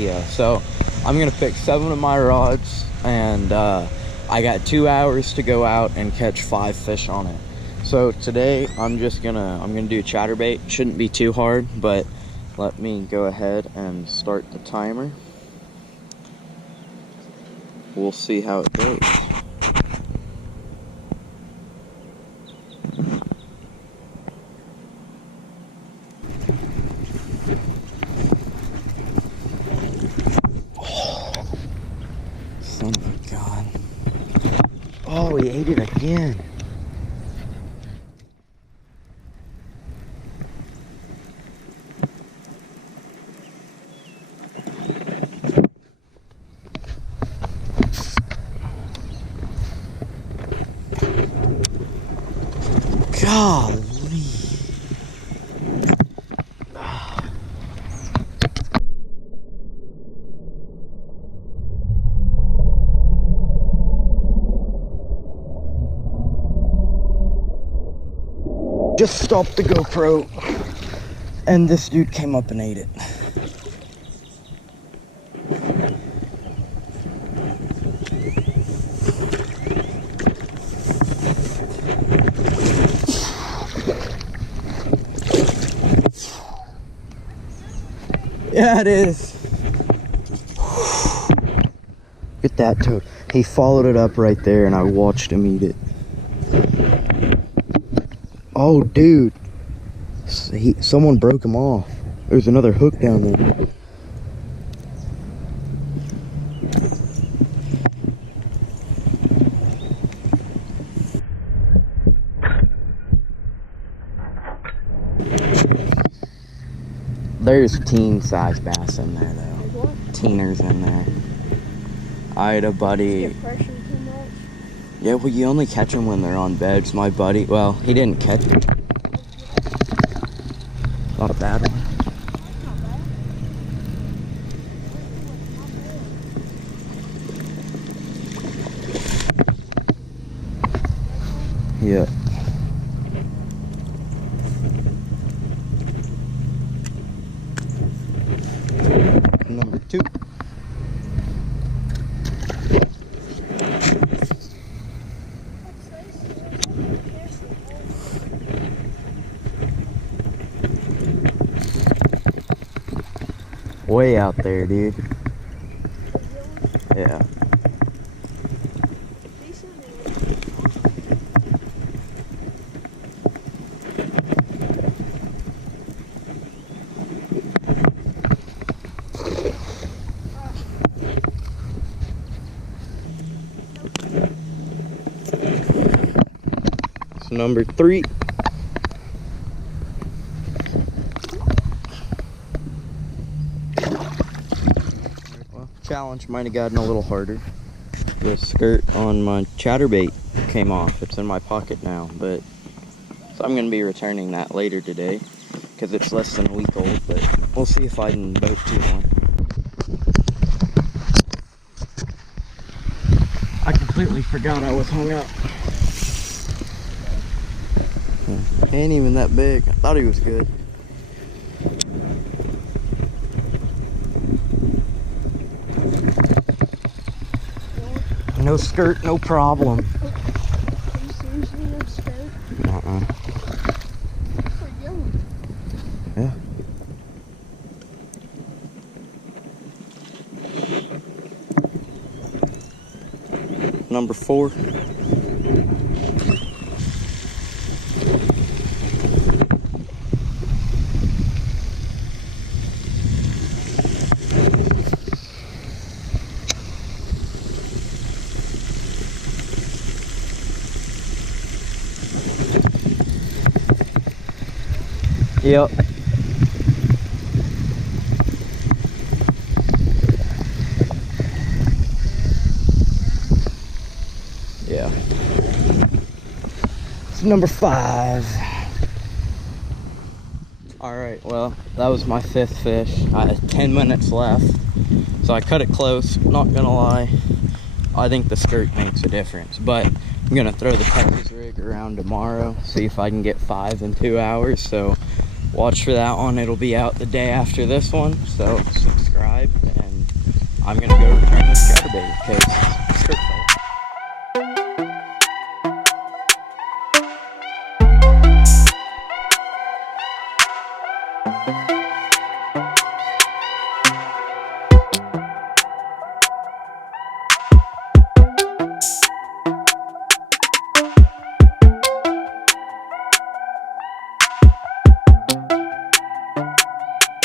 video. So I'm gonna pick 7 of my rods, and I got 2 hours to go out and catch 5 fish on it. So today I'm gonna do chatterbait. Shouldn't be too hard, but let me go ahead and start the timer. We'll see how it goes. Son of a gun. Oh, he ate it again. Golly. Just stopped the GoPro, and this dude came up and ate it. Yeah, it is. Get that toad. He followed it up right there, and I watched him eat it. Oh, dude. Someone broke him off. There's another hook down there. There's teen-sized bass in there, though. Teeners in there. I had a buddy. Yeah, well, you only catch them when they're on beds. My buddy, well, he didn't catch it. Not a bad one. Yeah. Number 2. Way out there, dude. Yeah. So number 3. Challenge might have gotten a little harder. The skirt on my chatterbait came off. It's in my pocket now, but so I'm gonna be returning that later today because it's less than a week old, but we'll see if I can boat to one. I completely forgot I was hung up. He ain't even that big. I thought he was good. No skirt, no problem. Are you seriously no skirt? Yeah. Number 4. Yep. Yeah. It's number 5. Alright, well, that was my 5th fish. I had 10 minutes left, so I cut it close. Not gonna lie, I think the skirt makes a difference, but I'm gonna throw the Texas rig around tomorrow, see if I can get 5 in 2 hours. So watch for that one. It'll be out the day after this one, so subscribe, and I'm gonna go return this chatterbait because